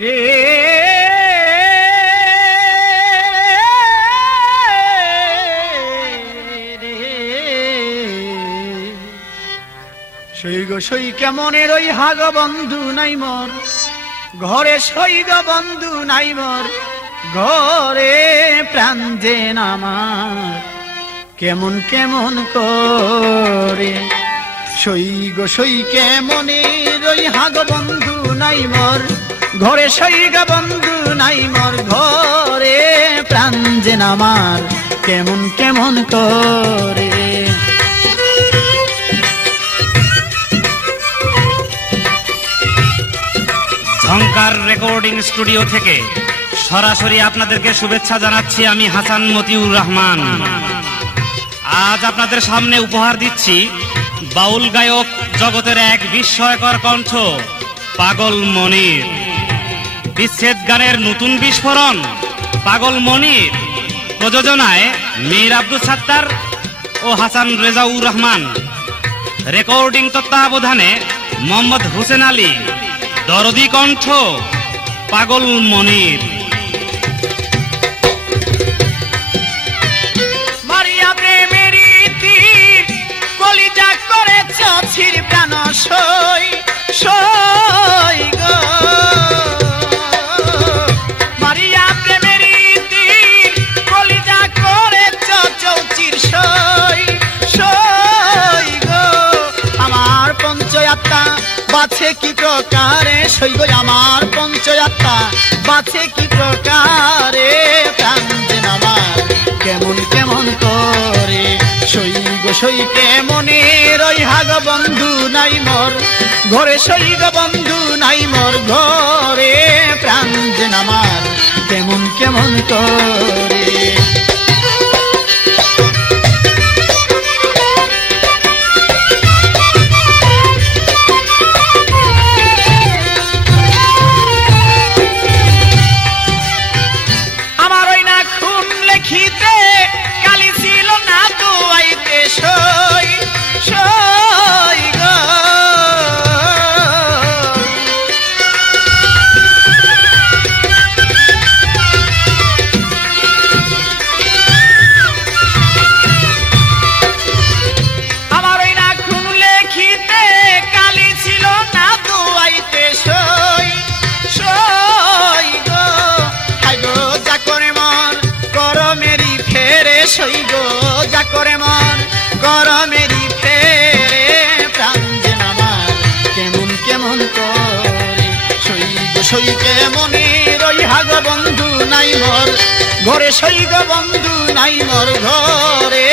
রে সই গো সই কেমনের ওই হাগ বন্ধু নাই মোর ঘরে সই গো বন্ধু নাই মোর ঘরে প্রাণ যে আমার কেমন কেমন করে সই গো সই কেমনের ওই হাগ বন্ধু নাই মোর ঘরে সই গো বন্ধু নাই মোর ঘরে প্রাণ যে আমার কেমন কেমন করে ঝংকার রেকর্ডিং স্টুডিও থেকে সরাসরি আপনাদেরকে শুভেচ্ছা জানাচ্ছি আমি হাসান মতিউর রহমান। আজ আপনাদের সামনে উপহার দিচ্ছি বাউল গায়ক জগতের এক বিস্ময়কর কণ্ঠ পাগল মনির। বিচ্ছেদ গানের নতুন বিস্ফোরণ পাগল মনির, প্রযোজনায় মীর আব্দুল সাত্তার ও হাসান রেজাউর রহমান, রেকর্ডিং তত্ত্বাবধানে মোহাম্মদ হোসেন আলী, দরদি কণ্ঠ পাগল মনির। মারিয়া প্রেমের তীর কলিজা করেছ ছির প্রাণ সই সই গো মারিয়া প্রেমের তীর কলিজা করেছ চৌচির সই সই গো আমার পঞ্চয়াত্মা বাছে কি প্রকারে সই গো আমার পঞ্চয়াত্মা বাছে কি প্রকারে প্রাণ যেন আমার কেমন কেমন করে সই গো সই কেমনের ওই হাগ বন্ধু নাই মোর ঘরে সই গো বন্ধু নাই মোর ঘরে প্রাণ যেন আমার কেমন কেমন করে সই গো যা করে মন কর মেরি ফেরে প্রাণ যেন আমার কেমন কেমন করে সই গো সই কেমনের ওই হাগ বন্ধু নাই মোর ঘরে সই গো বন্ধু নাই মোর ঘরে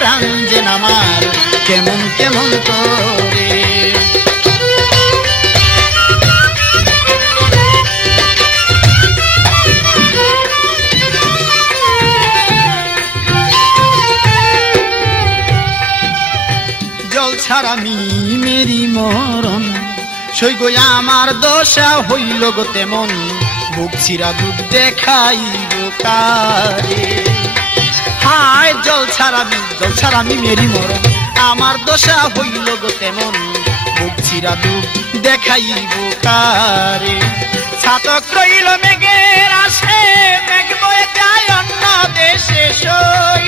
প্রাণ যেন আমার কেমন কেমন করে ছাড়া মেরি মরণ সই গো আমার দশা হইল গো তেমন বুক ছিড়া বুক দেখাইব কারে হায় জল ছাড়া মেরি মরণ আমার দশা হইল গো তেমন বুক ছিড়া বুক দেখাইব কারে ছাতক রইল মেঘের আসে মেঘ বয়ে যায় অন্য দেশে সই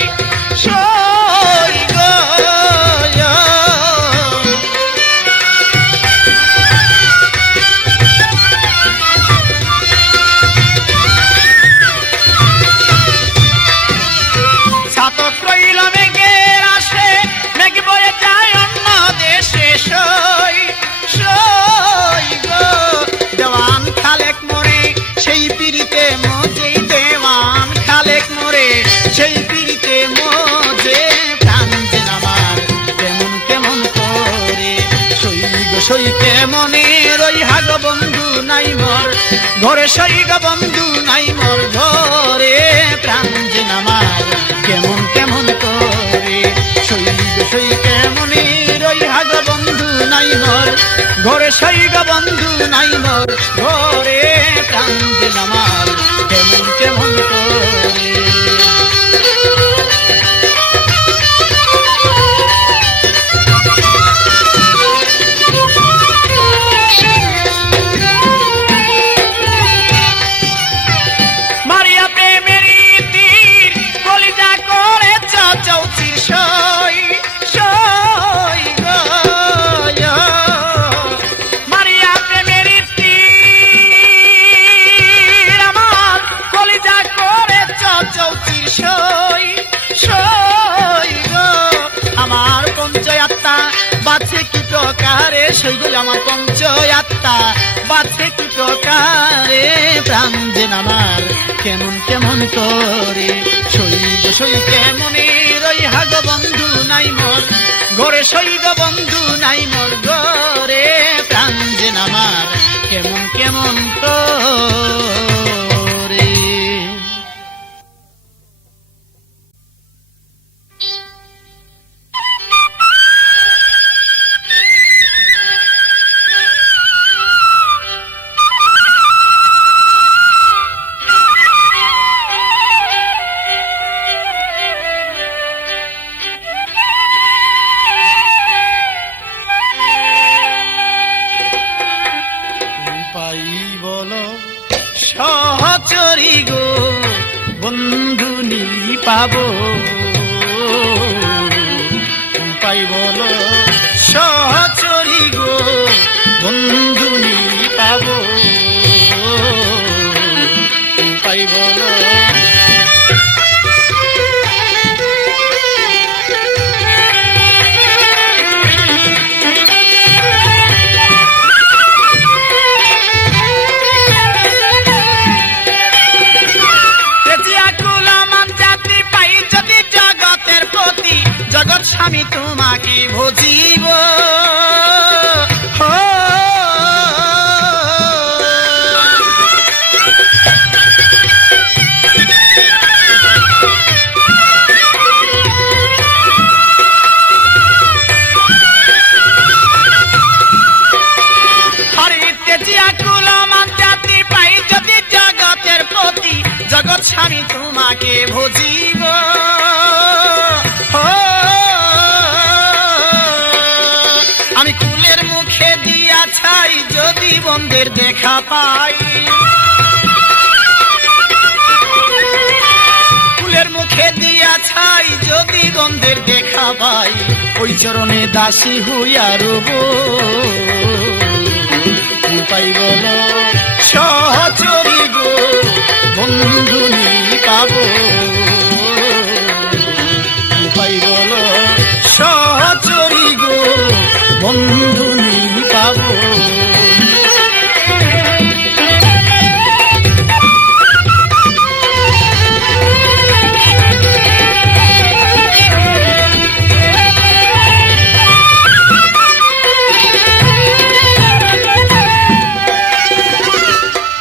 সই গো সই কেমনের ওই হাগ বন্ধু নাই মোর ঘরে সই গো বন্ধু নাই মোর ঘরে প্রাণ যেন আমার কেমন কেমন করে সই গো সই কেমনের ওই হাগ বন্ধু নাই মোর ঘরে সই গো বন্ধু নাই মোর ঘরে প্রাণ যেন আমার কেমন কেমন করে আমার পঞ্চ আত্মা বাঁচে কি প্রকারে প্রাণ যেন আমার কেমন কেমন করে সই কেমনের ওই হাগ বন্ধু নাই মোর ঘরে সইগ বন্ধু নাই মোর ঘরে প্রাণ যেন আমার কেমন কেমন করে। সহচরি গো বন্ধু নি পাবো পাই বলো সহচরি গো বন্ধু নি পাবো পাই বলো জগৎ স্বামী তোমাকে ভজিব জগৎ স্বামী তোমাকে ভজিব আমি কুলের মুখে দিয়া ছাই যদি বন্ধের দেখা পাই কুলের মুখে দিয়া ছাই যদি বন্ধের দেখা পাই ওই চরণে দাসী হইয়া রব পাই বলো সহচরি গো বন্ধু নি পাবো পাই বলো সহচরি গো বন্ধু নি পাবো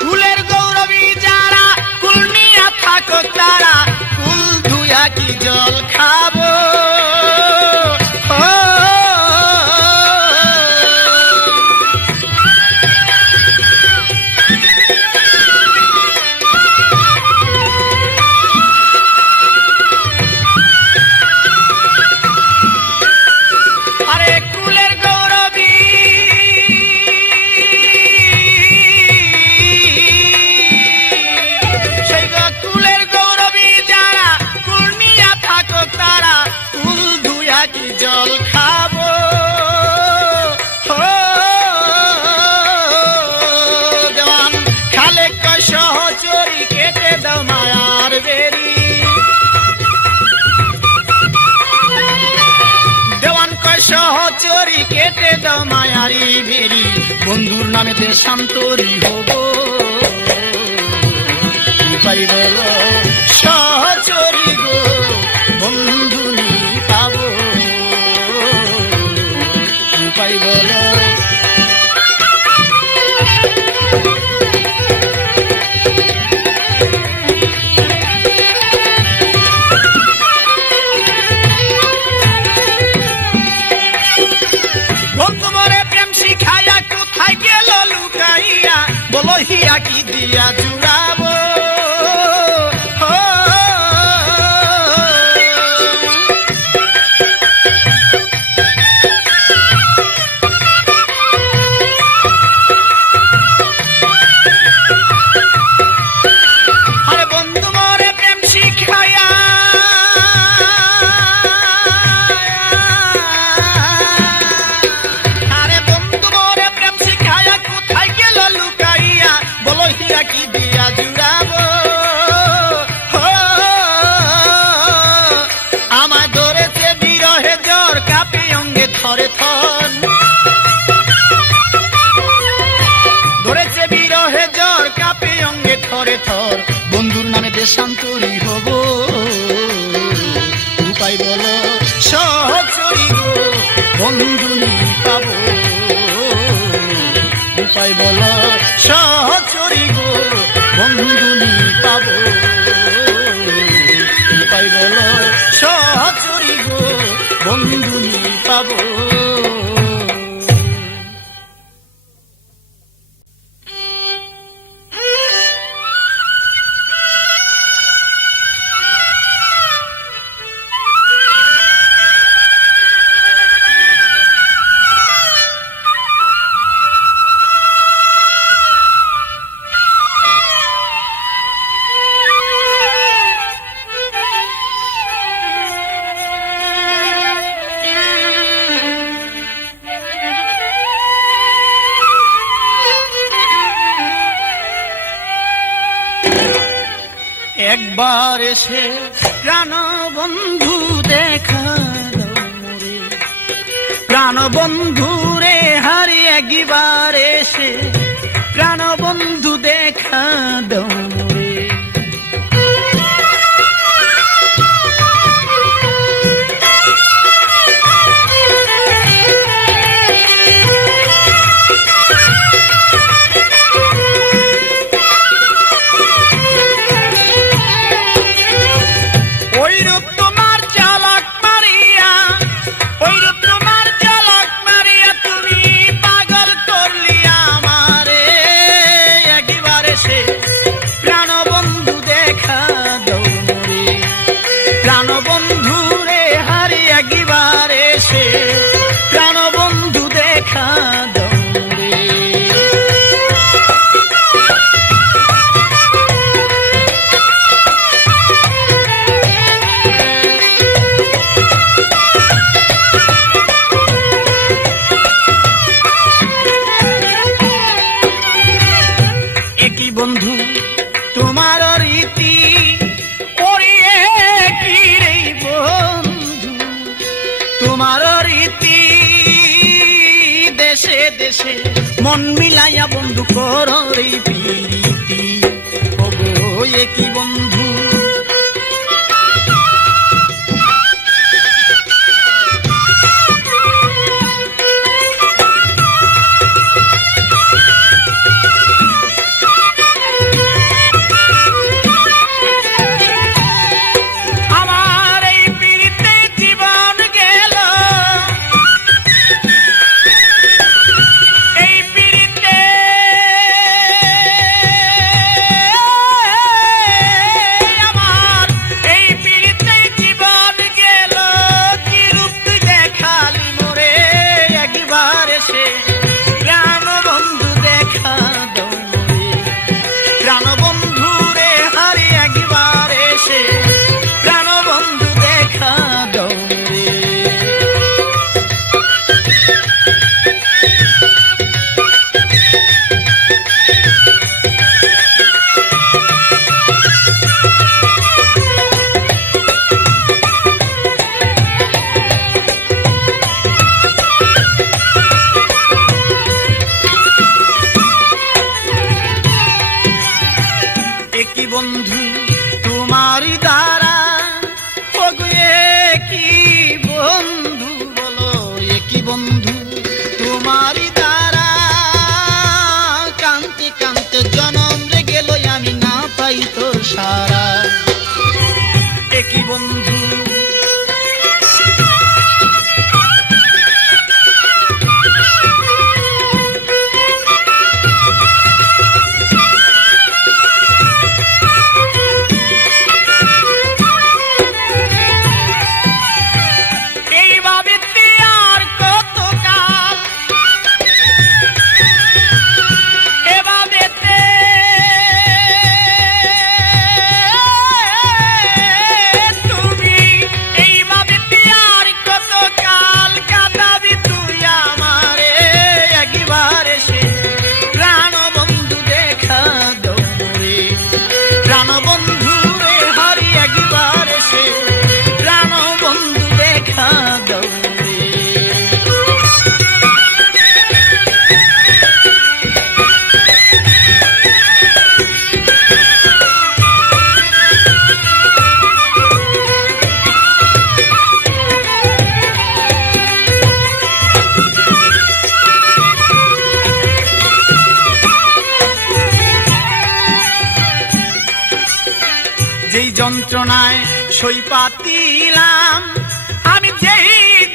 কুলের গৌরবী যারা কুল নিয়া থাকো তারা কুল ধুয়া কি জল খাবো জল খাবো দেওয়ান খালে সহচরি কেটে দাও মায়ার বেরি দেওয়ান সহচরি কেটে দাও মায়ারি বেরি বন্ধুর নামে দেশান্তরি হব পাই বলো সহচরি গো বন্ধু নি পাবো পাই বলো বন্ধু মরে প্রেম শিখাইয়া কোথায় গেল লুকাইয়া বলো হিয়া কি দিয়া জুড়াবো কি দিয়া থরে থর, বন্ধুর নামে দেশান্তরী হব। উপায় বলো সহচরী গো, বন্ধু নি পাবো। উপায় বলো সহচরী গো, বন্ধু নি পাবো। উপায় বলো সহচরী গো, বন্ধু নি পাবো। একবার এসে প্রাণ বন্ধু দেখা দাও মোরে, প্রাণ বন্ধু রে হারি একবার এসে প্রাণ বন্ধু দেখা দাও মোরে। বন্ধু তোমার রীতি পড়িয়ে কি রে বন্ধু, তোমার রীতি দেশে দেশে মন মিলাইয়া বন্ধু করো রে প্রীতি। ওগো কি বন্ধু যন্ত্রণায় সই পাতিলাম, আমি যেই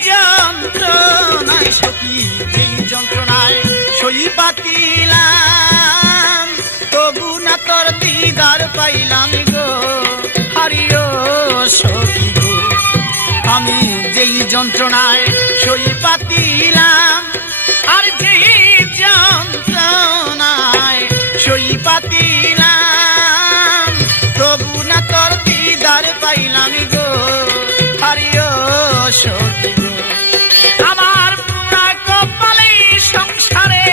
যন্ত্রণায় সখী, যেই যন্ত্রণায় সই পাতিলাম, তবু না তোর দিদার পাইলাম গো হারিও সখী গো। আমি যেই যন্ত্রণায় সই পাতিলাম, আর যেই যন্ত্রণায় সই পাতিলাম, তবু না তোর দিদার পাইলাম গো হারিও সখী গো। আমার পুরা কপালে সংসারে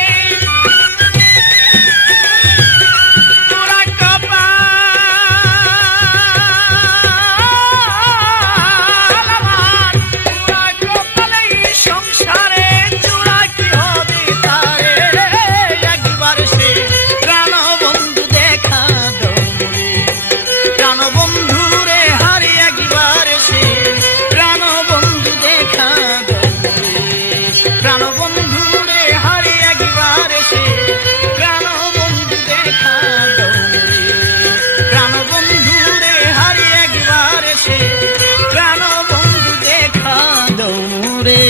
পুরা কপাল, আমার পুরা কপালে সংসারে চূড়া কি হবে তারে, একবার সে প্রাণ বন্ধু দেখা দাও রে, প্রাণ বন্ধু রে হারি একবার সে প্রাণ বন্ধু দেখা দাও রে, প্রাণ বন্ধু রে হারি একবার সে প্রাণ বন্ধু দেখা দাও রে, প্রাণ বন্ধু রে হারি একবার সে প্রাণ বন্ধু দেখা দাও রে।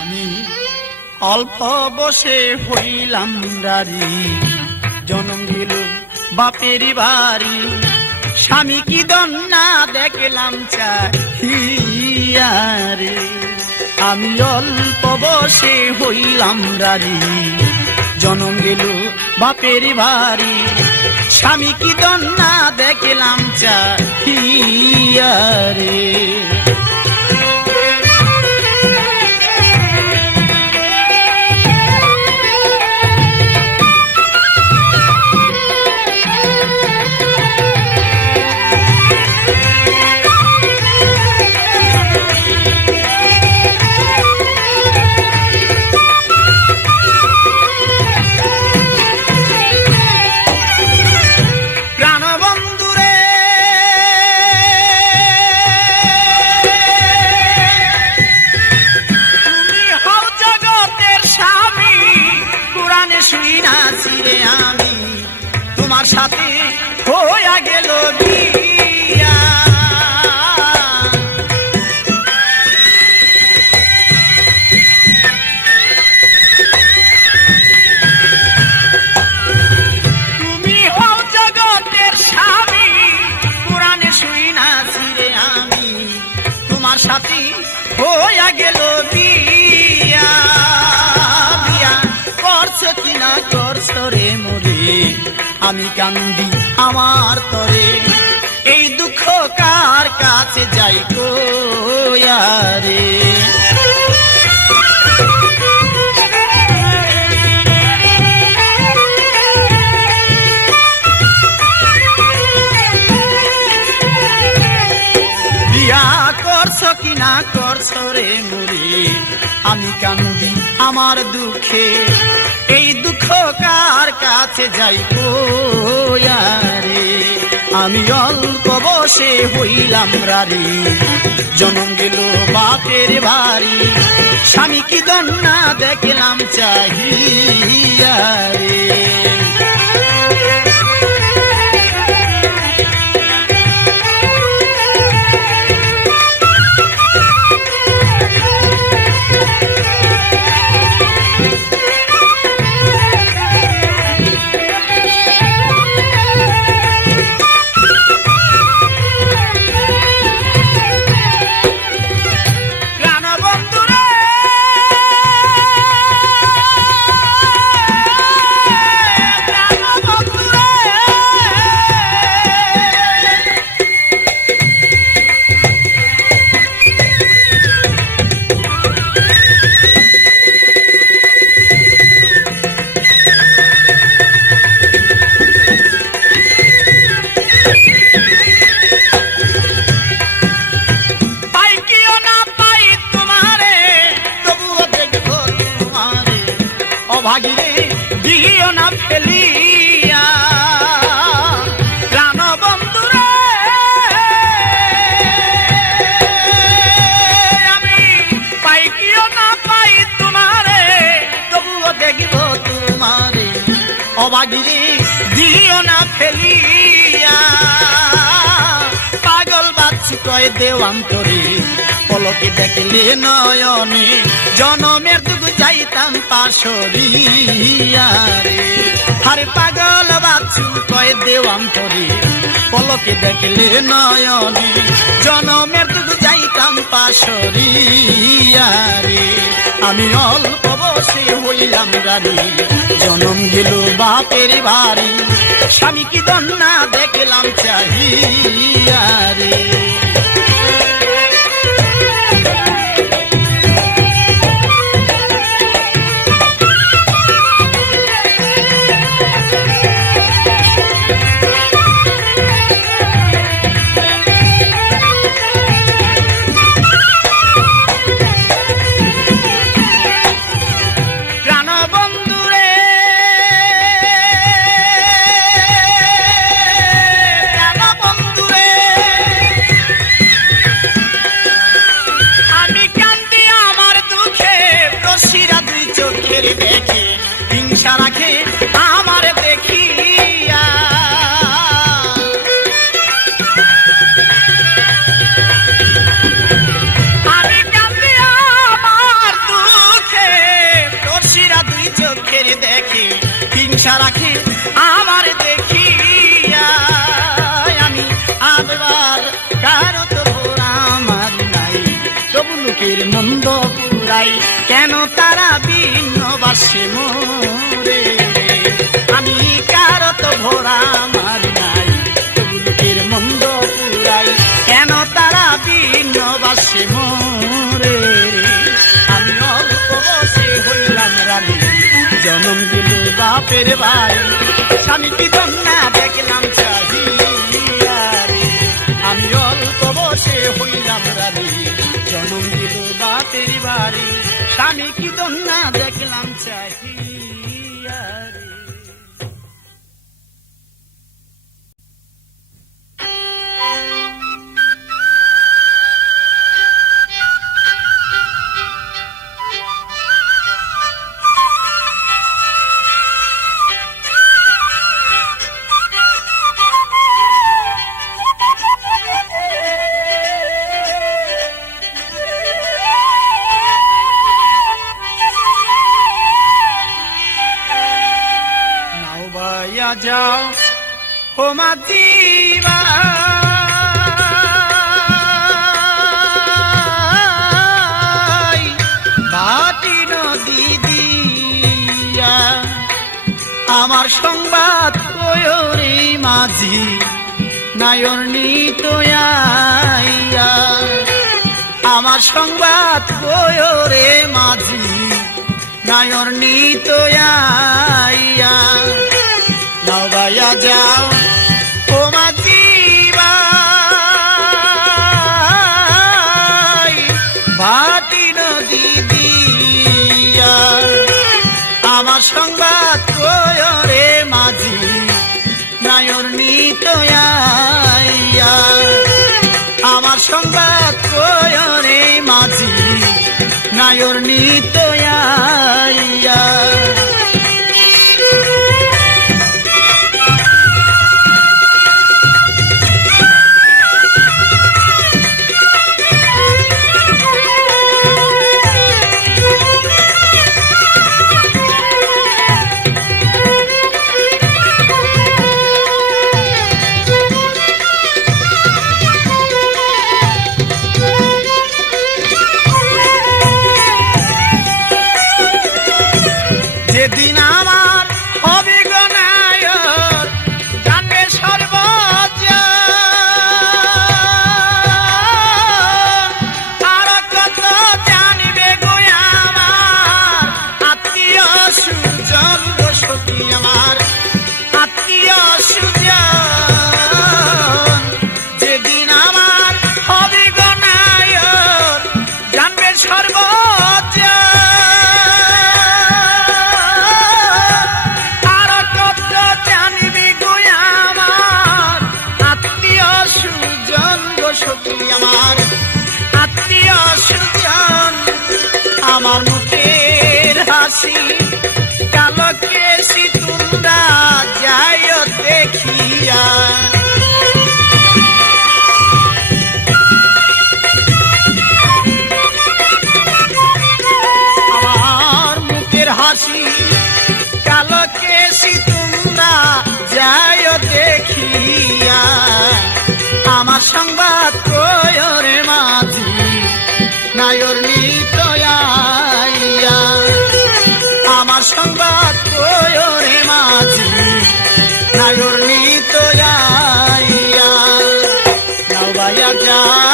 আমি অল্প বসে হইলাম রারি, জনম দিল বাপের বাড়ি, স্বামী কি দন্না দেখলাম চাহিয়ারে। আমি অল্প বসে হইলাম রারি, জনম গেল বাপের বাড়ি, স্বামী কি দন্না দেখলাম চাহিয়ারে। প্রাণবন্ধু রে, তুমি হও জগতের স্বামী, কোরআনে শুইনাছি রে আমি, তোমার সাথে হইয়া গেল বিয়া। তুমি হও জগতের স্বামী, কোরআনে শুইনাছি রে আমি, তোমার সাথে হইয়া গেল বিয়া। বিয়া করছো কিনা করছো রে মোরে, আমি কান্দি আমার তরে, এই দুঃখ কার কাছে যাই কোয়ারে। বিয়া করছো কিনা করছো রে মুরে, আমি কান্দি আমার দুঃখে, এই দুঃখ কার কাছে যাই কোয়ারে। আমি অল্প বসে হইলাম রারি, জনম গেল বাপের বাড়ি, স্বামী কি দন্না দেখলাম চাহিয়ারে। প্রাণবন্ধু রে, কয় দেওয়ান্তরে পলকে দেখলে নয়নে জনমের দুঃখ যাইতাম পাশরিয়া রে আরে পাগল বাচ্চু কয় দেওয়ান্তরে পলকে দেখলে নয়নে জনমের দুঃখ যাইতাম পাশরিয়া রে আমি অল্প বসে হইলাম গাড়ি জনম গেল বাপের বাড়ি স্বামী কি দন্না দেখলাম চাহিয়া রে হিংসা রাখে আমার দেখিয়া আমি কাঁদি আমার দুঃখে দোষীরা দুই চোখের দেখে হিংসা রাখে আমার দেখিয়া আমি আদবার কারো তো আমার নাই তবু লোকের মন্দ পুরাই কেন তারা ভিন্নবাসে মোরে আমি কারো তো ভোরা আমার নাই তবু লোকের মন্দ পুরাই কেন তারা ভিন্নবাসে মোরে আমি অল্প বসে হইলাম রানী জনম দিল বাপের বাড়ি স্বামী কি দন্না দেখলাম চাহিয়া রে আমি অল্প বসে হইলাম রানী জনম দিল বাপের বাড়ি স্বামী কি দন্না দেখলাম চাহিয়া রে যাও হোমা দিবা বাটি নদী দিয়া আমার সংবাদ কয়রে মাঝি নায়র নিতয়া আমার সংবাদ কয়রে মাঝি নায়র নিতয়া নবায়া যাও ও মাঝিবা ভাটি নদী দিয়া আমার সংবাদ কয়রে মাঝি নায়র নিতয়া আমার সংবাদ কয়রে মাঝি নায়র নিতয়া যেদিন আমার হবে গনায়র জানবে সর্বজ আর কত জানবে গো আমার আত্মীয় সুজন গো সখী আমার আত্মীয় সুজন যেদিন আমার হবে গনায়র জানবে সর্বজ আমার আত্মীয় সুজন আমার মুখের হাসি কালো কেসি তোমরা যাই দেখিয়া ভাইয়া যা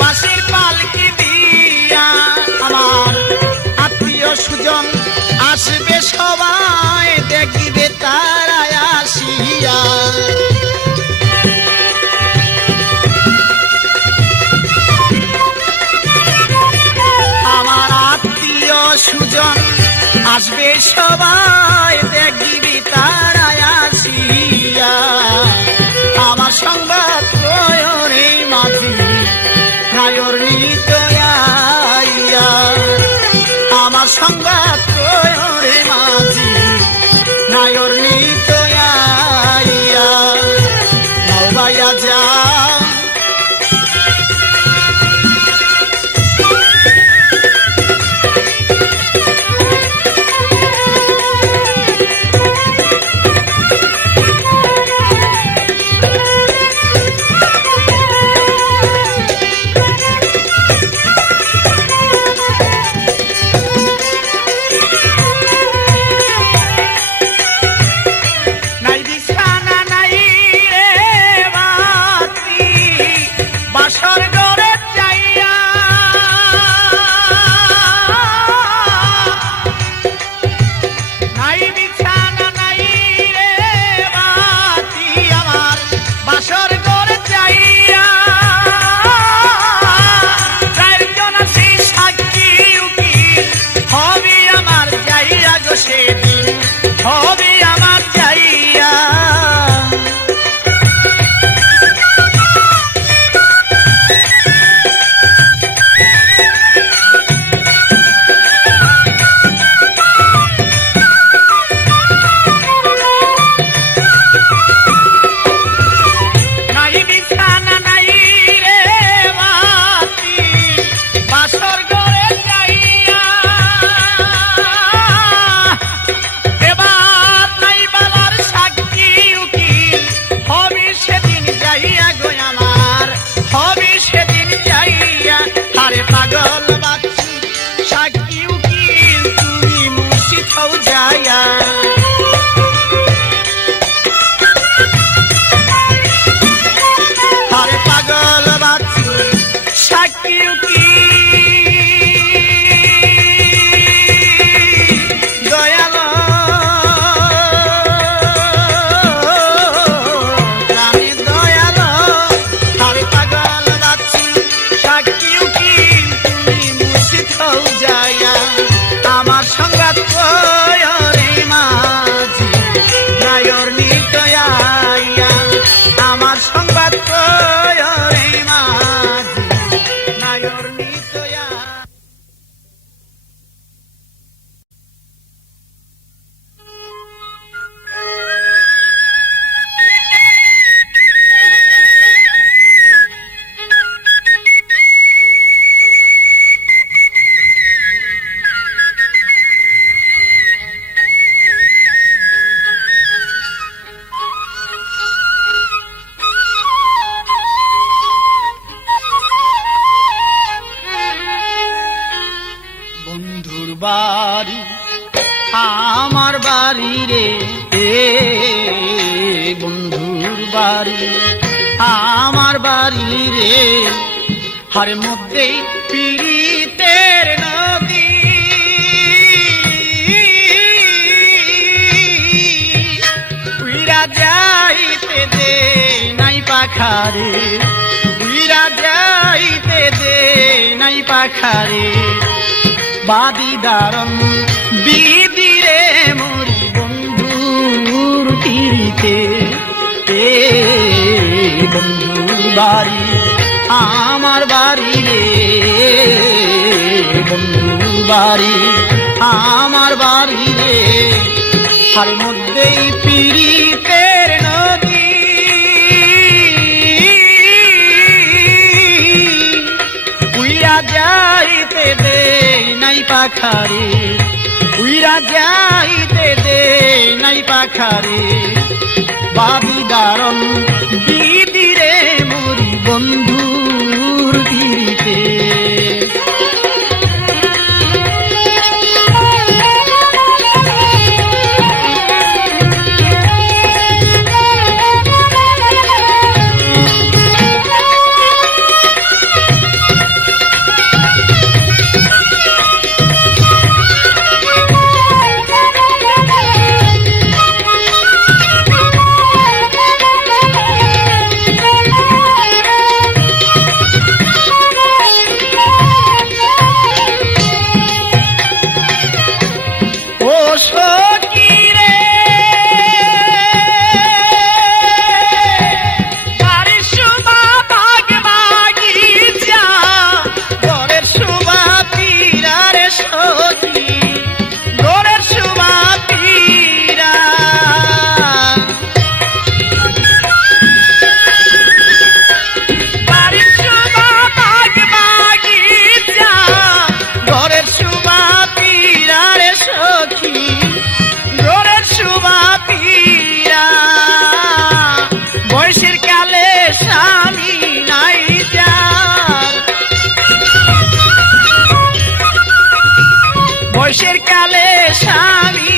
বাঁশির পালকি দিয়া আমার আত্মীয় স্বজন আসবে সবাই দেখবে তারা আসিয়া আমার আত্মীয় স্বজন আসবে সবাই দেখবি তারা আসিয়া আমার সংবাদ প্রয়রে মাঝি নায়র নিতয়া আমার সংবাদ প্রয়রে মাঝি নায়র নিতয়া ভাইয়া যা বাড়ি আমার বাড়ি রে বন্ধুর বাড়ি আমার বাড়ি রে হার মধ্যে পীড়িতের নদী উইরা যাইতে দে নাই পাখারে, উইরা যাইতে দে নাই পাখারে, বাদি দারণ বিদিরে মরি বন্ধুর তীরিতে, বন্ধুর বাড়ি আমার বাড়ি রে, বন্ধুর বাড়ি আমার বাড়ি রে, আর মধ্যেই পীড়িতের নদী, উইরা যাইতে দে নাই পাখারে, উইরা যাইতে দে নাই পাখারে, বাদি দারণ বিদিরে মরি বন্ধুর তীরিতে। বয়সের কালে স্বামী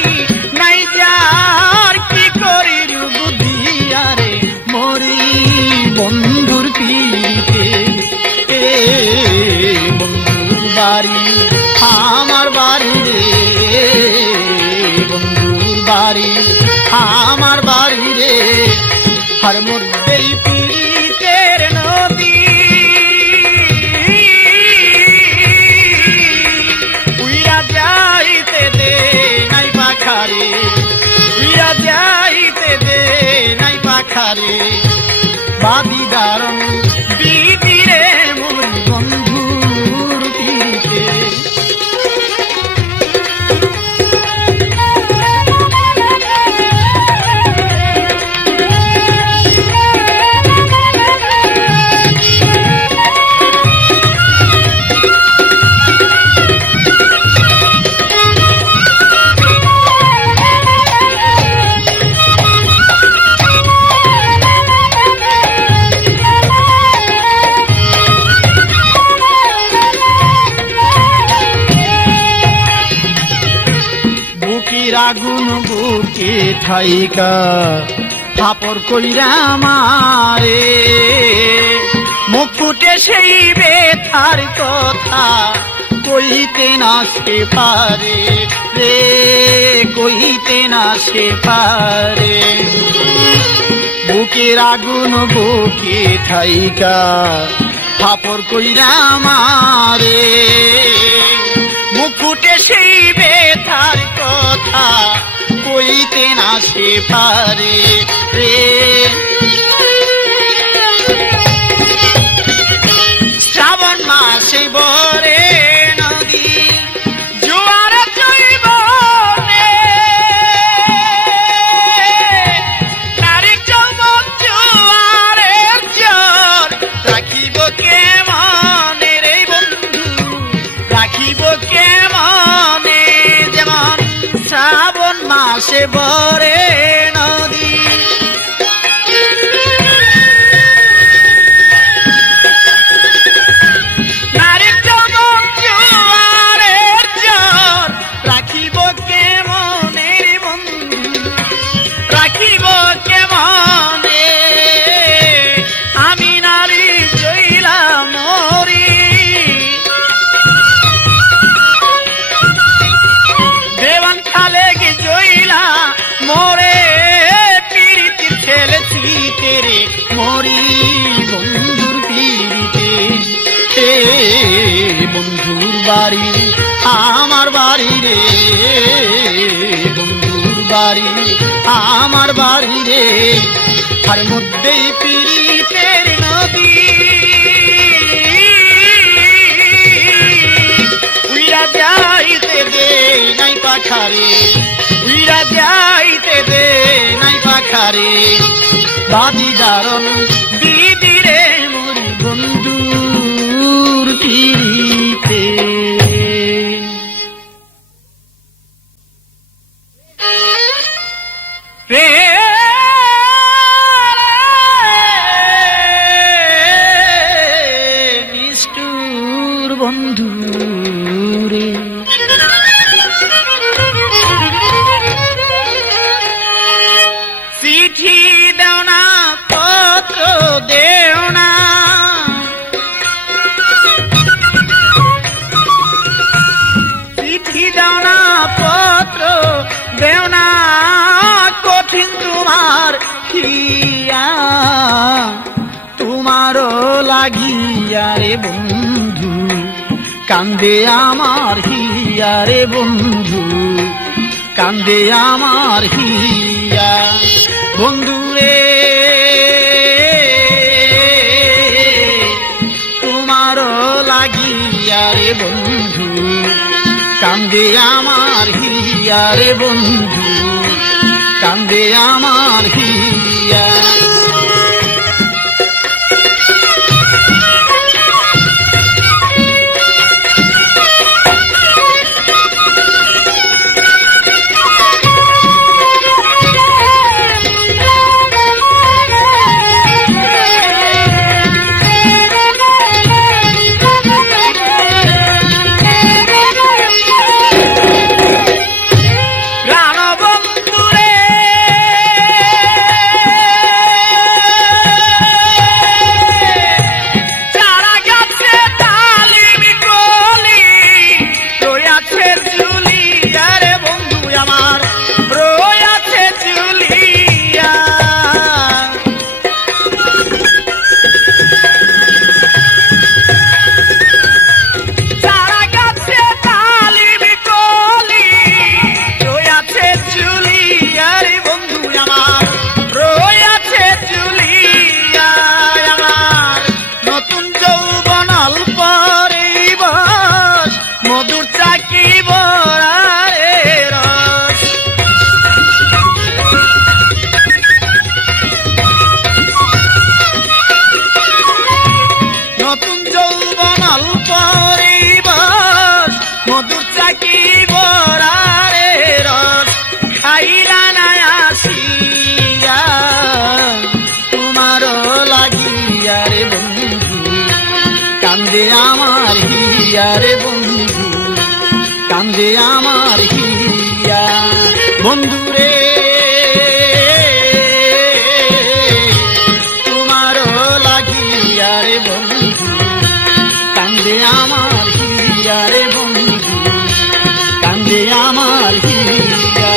নাই যার, কি করি বুদ্ধি আরে মরি বন্ধুর তীরিতে, বন্ধুর বাড়ি আমার বাড়ি রে, বন্ধুর বাড়ি আমার বাড়ি রে, আর মধ্যেই পীড়িতের নদী, উইরা যাইতে দে নাই পাখারে, উইরা যাইতে দে নাই পাখারে, বাদি দারণ বিদিরে মরি বন্ধুর তীরিতে। আগুন বুকে ঠাইকা থাপর কইরা মারে, মুখ ফুটে সেই বেথার কথা কইতে না সে পারে রে, কইতে না সে পারে, বুকের আগুন বুকে ঠাইকা থাপর কইরা মারে, মুখ ফুটে সেই বেথার কথা কইতে না সে পারে রে, শ্রাবণ মাসে বরে নদী জোয়ার জৈবনে, নারী যৌবন জোয়ারের জোর, রাখিব কেমনে রে বন্ধু, রাখিব কেমনে, যেমন শ্রাবণ মাসে বরে নদী, বাড়ি আমার বাড়ি রে, বন্ধুর বাড়ি আমার বাড়ি রে, আর মধ্যেই পীড়িতের নদী, উইরা যাইতে দে নাই পাখারে, উইরা যাইতে দে নাই পাখারে, বাদি দারণ দিদি রে মোর বন্ধুর পিড়িতে। নিষ্ঠুর বন্ধু রে, চিঠি দেও না পত্র দেও না, চিঠি দেও না পত্র দেও না, কঠিন তোমার হিয়া, তোমারও লাগিয়া রে বন্ধু, কান্দে আমার হিয়া রে বন্ধু, কান্দে আমার হিয়া বন্ধু রে, তোমারও লাগিয়া রে বন্ধু, কান্দে আমার হিয়া রে বন্ধু, কান্দে আমার হিয়া। কান্দে আমার হিয়া রে বন্ধু, কান্দে আমার হিয়া বন্ধু রে, তোমারও লাগিয়া রে বন্ধু, কান্দে আমার হিয়া রে বন্ধু, কান্দে আমার হিয়া।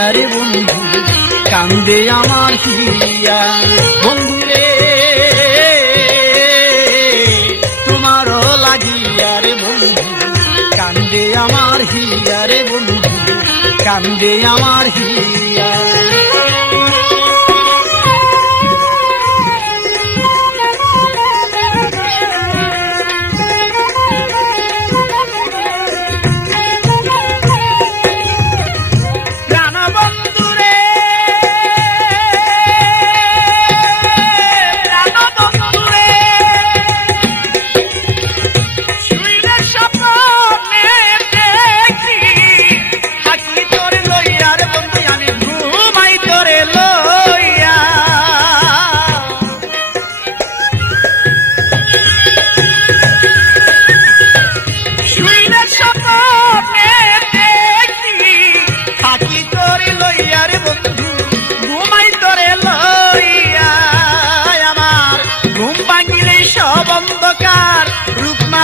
হিয়া রে বন্ধু কান্দে আমার হিয়া বন্ধু রে তোমারও লাগিয়া রে বন্ধু কান্দে আমার হিয়া রে বন্ধু কান্দে আমার হিয়া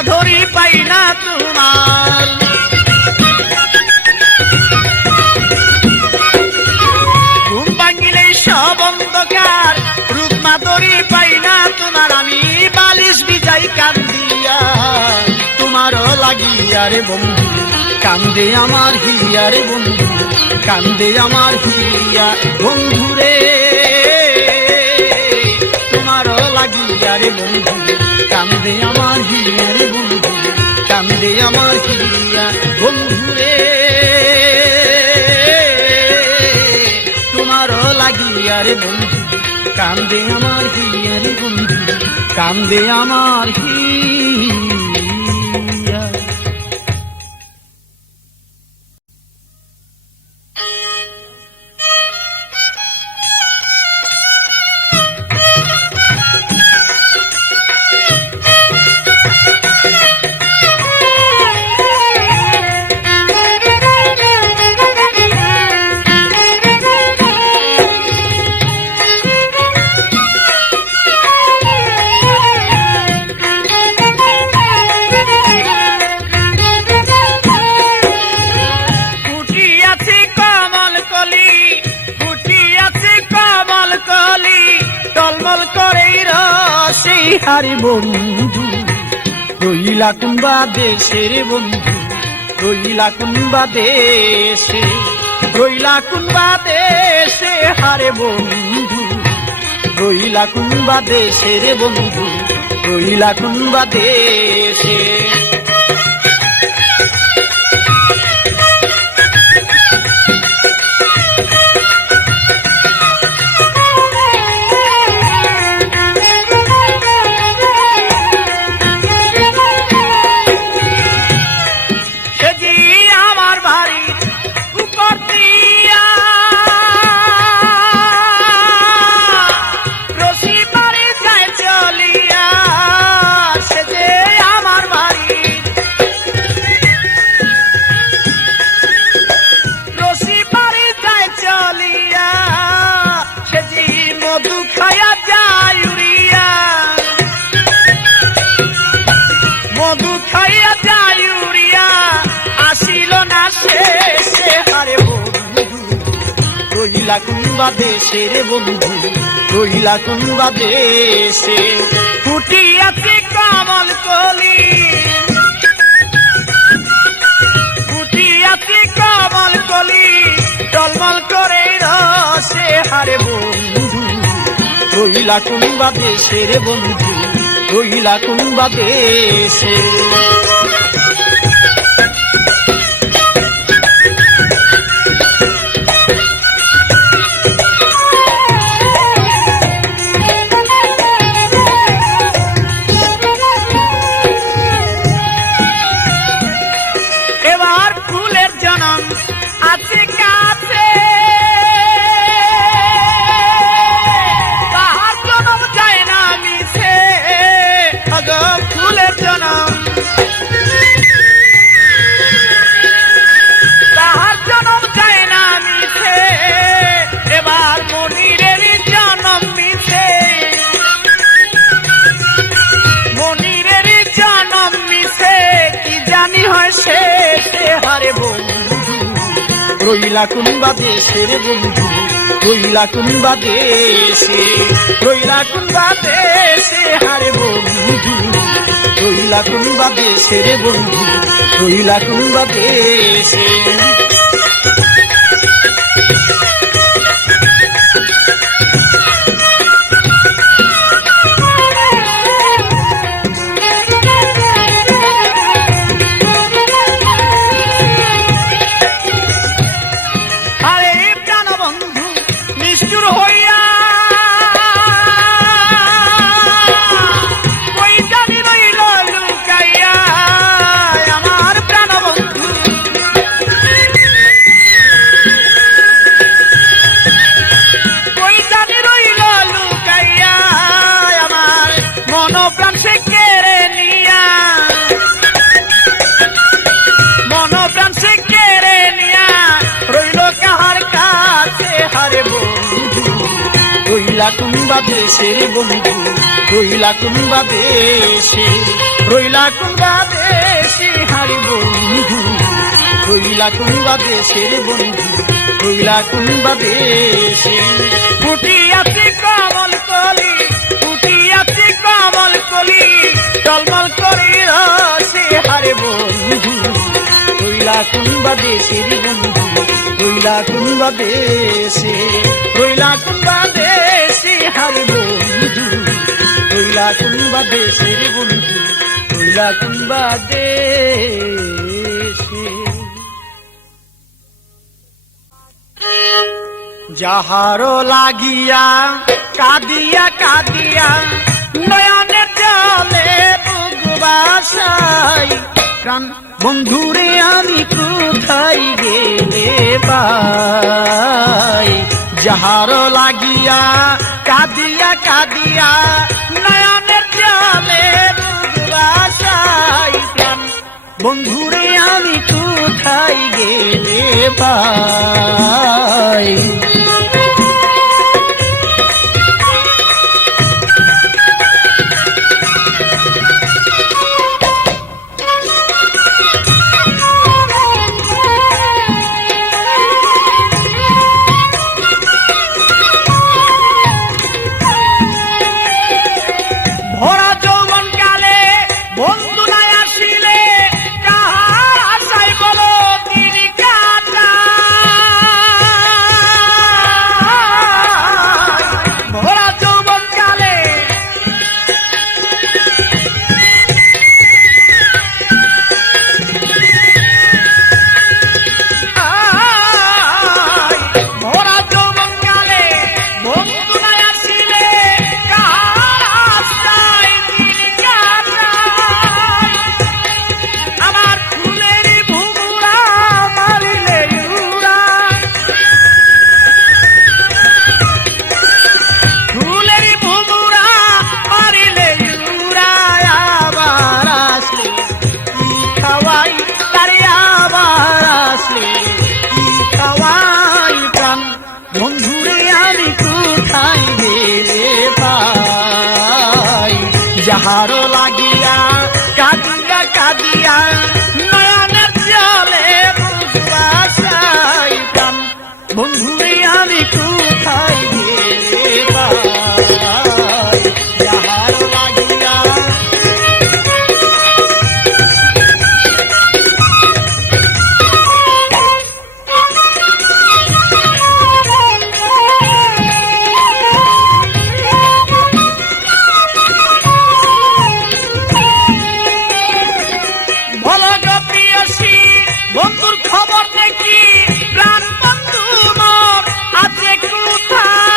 ধরি পাই না তোমার ঘুম ভাঙিলে সব অন্ধকার রূপ মাধুরী পাই না তোমার আমি বালিশ বিজাই কান্দিয়া তোমারও লাগিয়া রে বন্ধু কান্দে আমার হিয়া রে বন্ধু কান্দে আমার হিয়া বন্ধু রে তোমারও লাগিয়া রে বন্ধু কান্দে আমার হিয়া রে বন্ধু কান্দে আমার হিয়া বন্ধু রে তোমারও লাগিয়া রে বন্ধু কান্দে আমার হিয়া রে বন্ধু কান্দে আমার হিয়া হারি বন্ধু রইলা কুম্বা দেশের বন্ধু রইলা কুম্বা দেশে রইলা কুম্বা দেশে হারে বন্ধু রইলা কুম্বা দেশের বন্ধু রইলা কুম্বা দেশে মধু খাইয়া যাইউরিয়া আসিল না শেষে হারে বন্ধু রইলা কুম্বা দেশের বন্ধু রইলা কুম্বা দেশে ফুটিয়াছে কমল কলি ফুটিয়াছে কমল কলি টলমল করে রসে হারে বন্ধু রইলা কুম্বা দেশের বন্ধু রইলা কুম্বা দেশে এবার ফুলের জনম আছে কাছে তাহার জনম যায় না মিছে ফুলের জনম রইলা কোনবা দেশের বন্ধু, রইলা কোনবা দেশে, রইলা কোনবা দেশে হারে বন্ধু, রইলা কোনবা দেশের বন্ধু, রইলা কোনবা দেশে। রইলা কোনবা দেশের বন্ধু, রইলা কোনবা দেশে, রইলা কোনবা দেশে হারে বন্ধু, রইলা কোনবা দেশের বন্ধু, রইলা কোনবা দেশে। ফুটিয়াছি কমল কলি, ফুটিয়াছি কমল কলি, টলমল করি রসে হারে বন্ধু, রইলা কোনবা দেশের বন্ধু, রইলা কোনবা দেশে, রইলা কোনবা দেশে হারে বন্ধু, রইলা কোনবা দেশের বন্ধু, রইলা কোনবা দেশে। যাহারো লাগিয়া কাঁদিয়া কাঁদিয়া নয়নের জলে বুক বাসাই, প্রাণ বন্ধুরে আমি কোথায় গেলে পাই। যাহারো লাগিয়া কাঁদিয়া কাঁদিয়া নয়নের জলে বুক বাসাই, প্রাণ বন্ধুরে আমি কোথায় গেলে পাই। বন্ধুরে আমি কোথায় গেলে পাই। যাহারো লাগিয়া কাঁদিয়া কাঁদিয়া নয়নের জলে বুক বাসাই, প্রাণ বন্ধুরে আমি কোথায় গেলে পাই। যাহারো লাগিয়া বন্ধুর খবর দেখি প্রাণ বন্ধু মোর আছে কোথায়।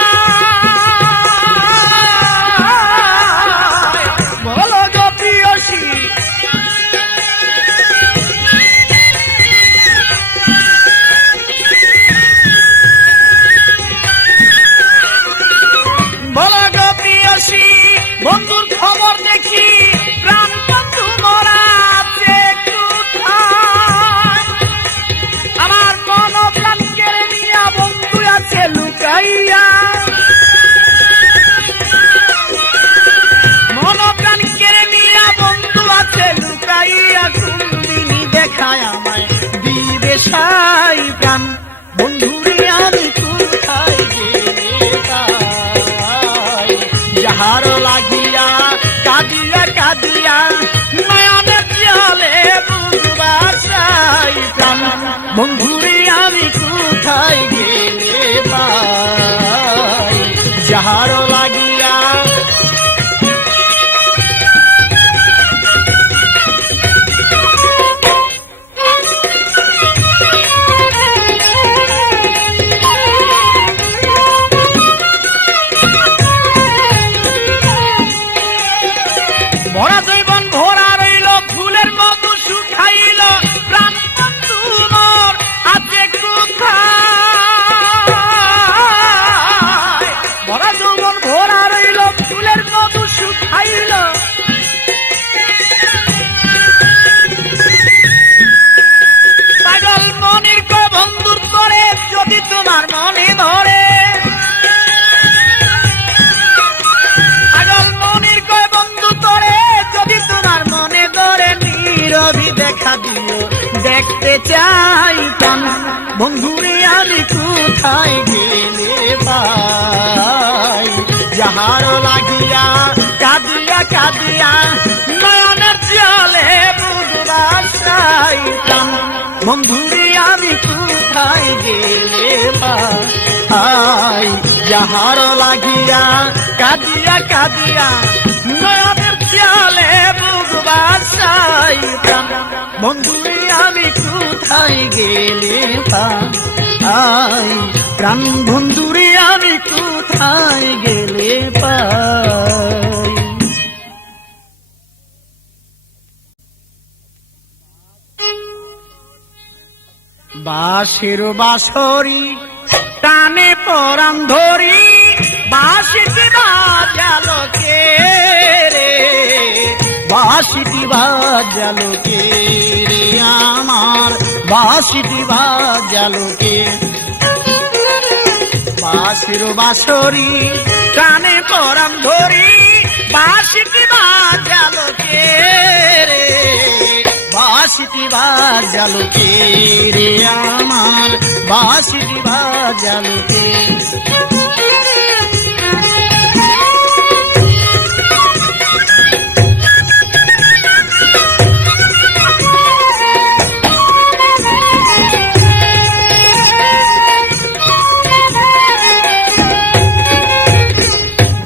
দেখতে চাই প্রাণ বন্ধুরে আমি কোথায় গেলে পাই যাহার লাগিয়া কাঁদিয়া কাঁদিয়া নয়নের জলে বুঝবার চাই প্রাণ বন্ধুরে আমি কোথায় গেলে পাই যাহার লাগিয়া কাঁদিয়া কাঁদিয়া নয়নের জলে বুঝবার চাই প্রাণ বন্ধুরে আমি কোথায় গেলে পাই প্রাণ বন্ধুরে আমি কোথায় গেলে পাই বাঁশের বাঁশরি টানে পরাণ ধরি বাঁশিটি বাজালো কে রে বাঁশিটি বাজালো কে রে আমার বাঁশিটি বাজালো কে বাঁশের বাঁশরি টানে পরাণ ধরি বাঁশিটি বাজালো কে রে বাঁশিটি বাজালো কে রে আমার বাঁশিটি বাজালো কে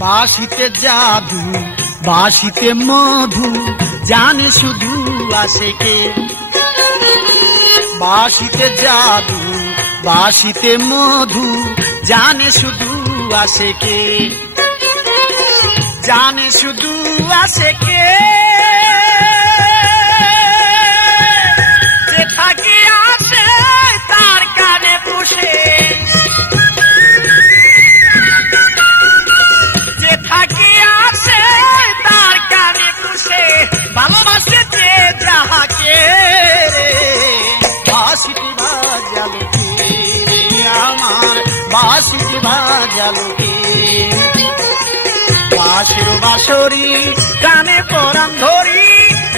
বাঁশিতে জাদু বাঁশিতে মধু জানে শুধু আসে কে বাঁশিতে জাদু বাঁশিতে মধু জানে শুধু আসে কে জানে শুধু আসে কে যে থাকি আসে তার কানে বসে যে থাকি আসে তার কানে বসে ভালোবাসে যে যাহাকে বাঁশিটি বাজালো কে আমার বাঁশিটি বাজালো কে বাঁশের বাঁশরি কানে পরাণ ধরি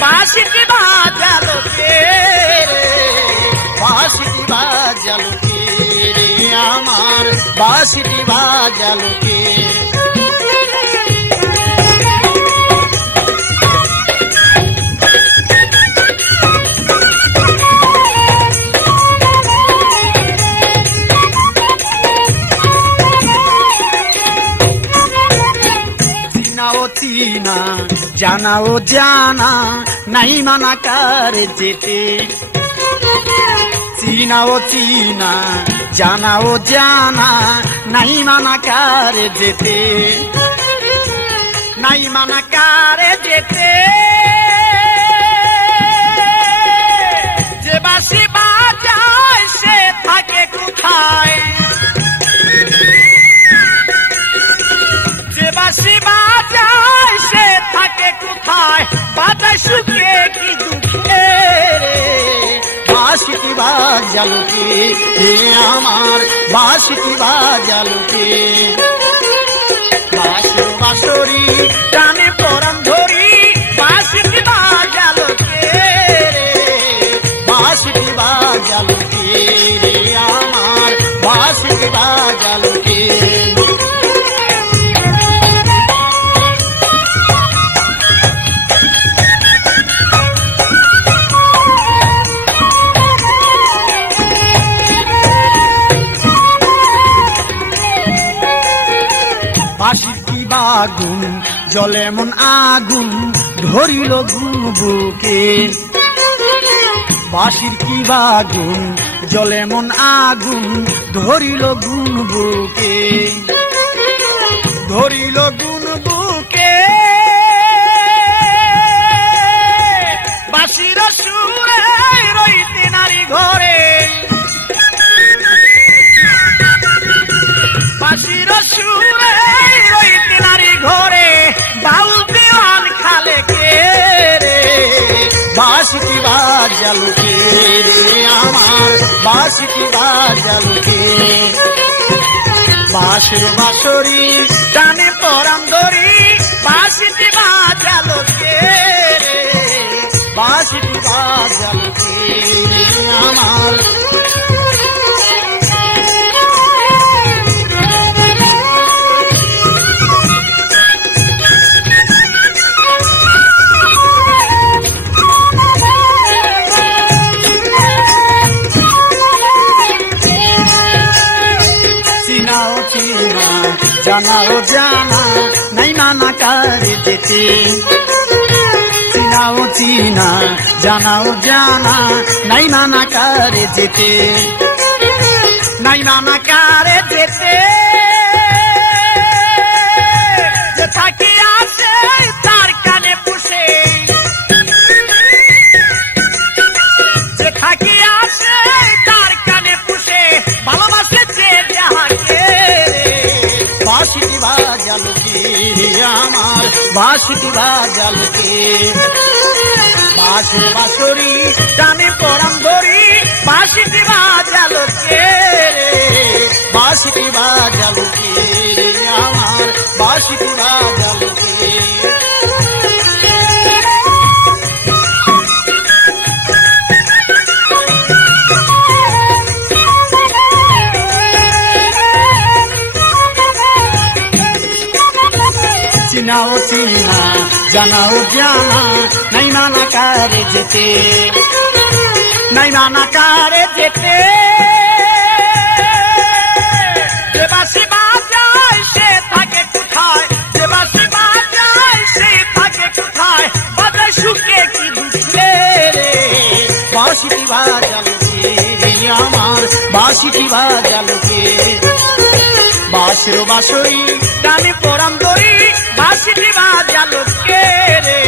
বাঁশিটি বাজালো কে বাঁশিটি বাজালো কে আমার বাঁশিটি বাজালো কে চিনা জানা ও জানা নাই মানা কার যেতে চিনা ও চিনা জানা ও জানা নাই মানা কার যেতে নাই মানা কার যেতে যে বাঁশি বাজায় সে থাকে কোথায় যে বাঁশি বাজায় সে থাকে কোথায় বাজায় সুখে কি দুঃখে বাঁশিটি বাজালো কে আমার বাঁশিটি বাজালো কে বাঁশের বাঁশরি টানে পরাণ ধরি বাঁশিটি বাজালো কে বাঁশিটি বাজালো কে আমার বাঁশিটি বাজালো কে বাঁশির কি বাগুন জলে মন আগুন ধরিল বুকে বাঁশির কি বাগুন জলে মন আগুন ধরিল বুকে ধরিল বুকে বাঁশির সুরে রইতে নারী ঘরে বাঁশির সুরে রইতে নারী ঘরে বাউল দেওয়ান খালে কে রে বাঁশিটি বাজালো কে রে আমার বাঁশিটি বাজালো কে বাঁশের বাঁশরি টানে পরাণ ধরি বাঁশিটি বাজালো কে রে বাঁশিটি বাজালো কে চিনা জানাও জানা নাই মানা কারে যেতে চিনাও চিনা জানাও জানা নাই মানা কারে যেতে নাই মানা কারে যেতে যে থাকি আছে তার কানে পুষে যে থাকি আছে তার কানে পুষে ভালোবাসে যে যাহাকে বাঁশিটি বাজালো কে আমার বাঁশিটি বাজালো কে বাঁশির বাঁশরি টানে পরাম ধরি বাঁশিটি বাজালো কে বাঁশিটি বাজালো কে আমার বাঁশিটি বাজালো কে চিনাও চিনা জানাও জানা নাই মানা কারে যেতে নাই মানা কারে যেতে যে বাঁশি বাজায় সে থাকে কোথায় যে বাঁশি বাজায় সে থাকে কোথায় বাজায় সুখে কি দুঃখে রে বাঁশিটি বাজালো কে আমার বাঁশিটি বাজালো কে বাঁশির বাঁশরি টানে পরাম ধরি বাঁশিটি বাজালো কে রে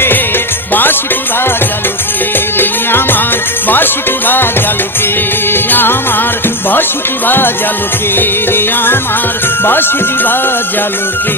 বাঁশিটি বাজালো কে রে আমার বাঁশিটি বাজালো কে আমার বাঁশিটি বাজালো কে রে আমার বাঁশিটি বাজালো কে